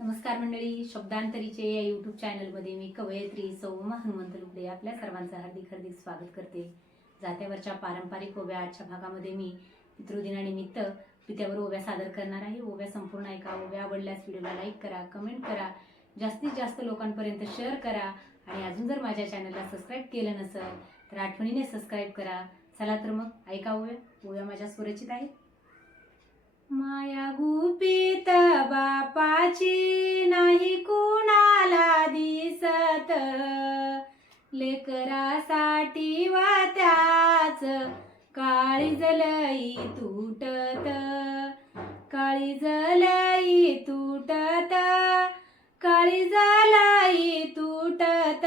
नमस्कार मंडळी शब्दांतरीचे या यूट्यूब चॅनलमध्ये मी कवयित्री सौम हनुमंत लुकडे आपल्या सर्वांचं हार्दिक हार्दिक स्वागत करते. जात्यावरच्या पारंपरिक ओव्या आजच्या भागामध्ये मी पितृदिनानिमित्त पित्यावर ओव्या सादर करणार आहे. ओव्या संपूर्ण ऐका ओव्या आवडल्यास व्हिडिओला लाईक करा कमेंट करा जास्तीत जास्त लोकांपर्यंत शेअर करा आणि अजून जर माझ्या चॅनलला सबस्क्राईब केलं नसेल तर आठवणीने सबस्क्राईब करा. चला तर मग ऐका ओव्या. ओव्या माझ्या स्वरचित आहे माया गुपित बापाची लेकरासाठी वात्याच. काळी जलई तुटत. काळी जलई तुटत. काळी जलई तुटत.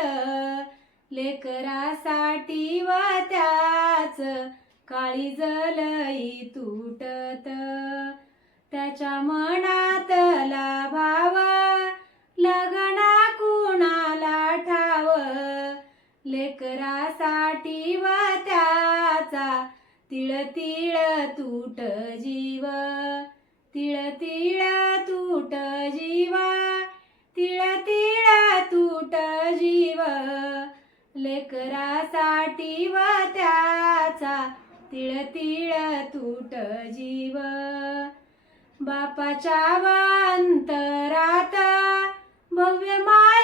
लेकरासाठी वात्याच. काळी जलई तुटत. त्याच्या मना लेकरासाठी व त्याचा तिळ तिळ तूट जीव. तिळ तिळ तूट जीव. तिळ तिळ तूट जीव. लेकरासाठी व त्याचा तिळ तिळ तूट जीव. बापाच्या वांतरात भव्य माय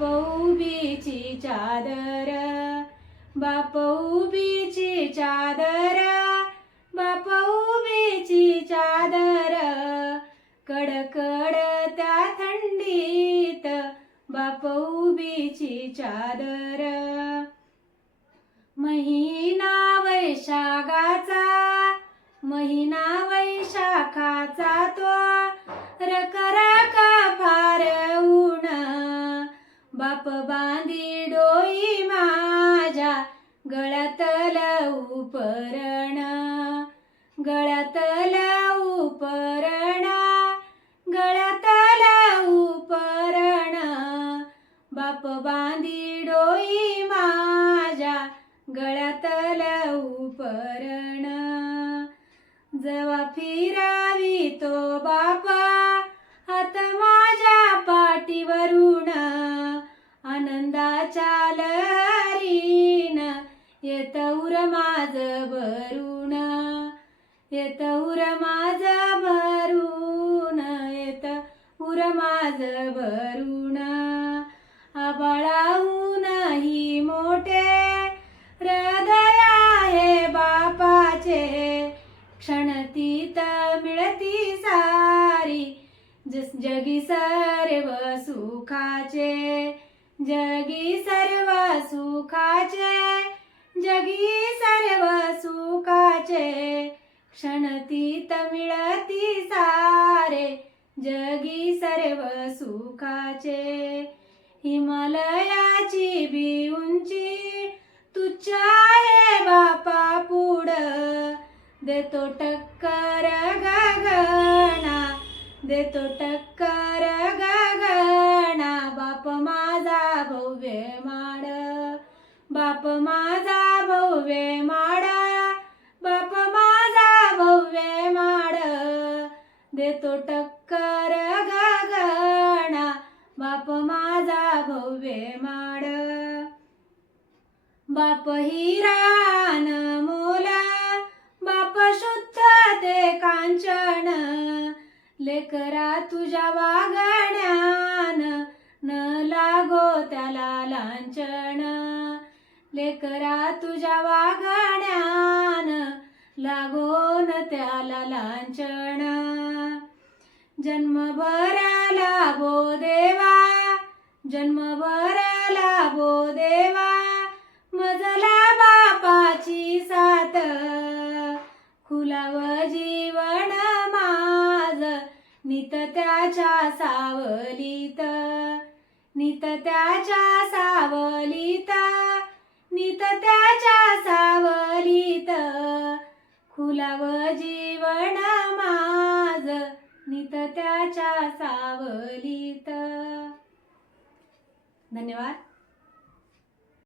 बाप उभीची चादर बाप उभीची चादर बाप उभीची चादर कडकडत्या थंडीत बाप उभीची चादर. महिना वैशाखाचा महिना वैशाखाचा तो रकरक फार ऊन बाप बांधी डोई माझ्या गळ्यातल उपरण. गळ्यातल उपरण गळ्यातल उपरण. बाप बांधी डोई माझ्या गळ्यातल उपरण. जवा फिरावी तो बापा हातमा येत उर माझ भरून येत उर माझ भरून. आबाळाहूनही मोठे हृदय आहे बापाचे. क्षणतीत मिळती सारी जस जगी सर्व सुखाचे. जगी सर्व सुखाचे जगी सर्व सुखाचे. क्षणती मिळती सारे जगी सर्व सुखाचे. हिमालयाची बी उंची तुच्छ आहे बापा पुढ. देतो टक्कर गगना देतो टक्कर गगना बाप माझा भव्य माड बाप माझा भव्य माडा. देतो टक्कर गगणा. बाप माझा भव्य माड. बाप हिरान मोला. बाप शुद्ध ते कांचन. लेकरा तुझ्या वागण्यान न लागो त्याला लांछन लेकरा तुझ्या वागण्यान लागोन त्याला लांछन. जन्मभरा लागो देवा जन्मभरा लागो देवा मजला बापाची साथ. खुलाव जीवन माज नित त्याच्या सावलीत. नित त्याच्या सावलीत नित त्याच्या सावलीत. खुलाव जीवन माझ नित त्याच्या सावलीत. धन्यवाद.